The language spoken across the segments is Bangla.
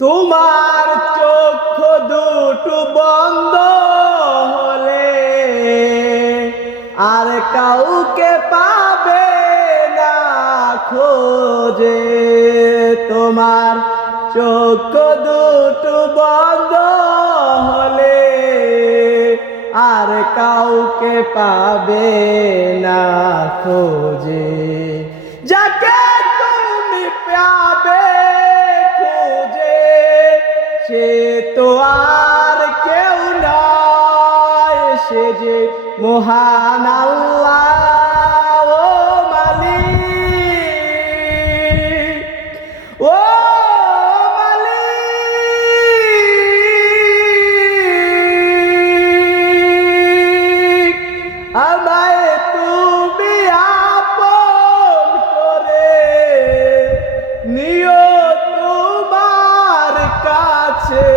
তোমার চক্ষু দুটো বন্ধ হলে আর কাউকে পাবে না খোঁজে। তোমার চক্ষু দুটো বন্ধ হলে আর কাউকে পাবে না খোঁজে। যাকে তুমি পাবে খোঁজে সে তো আর কেউ নয়, সে যে মহান আল্লাহ। ও মালিক, ও মালিক, আমায় তুমি আপন করে নিও তোমার কাছে।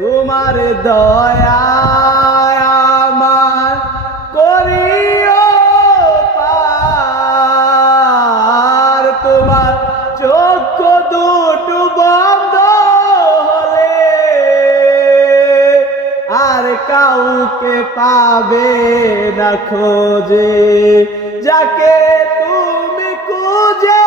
তোমার দয়া আমার করিও পার। তোমার চক্ষু দুটো বন্ধ হলে আর কাউকে পাবে না খোঁজে। যাকে তুমি খুঁজে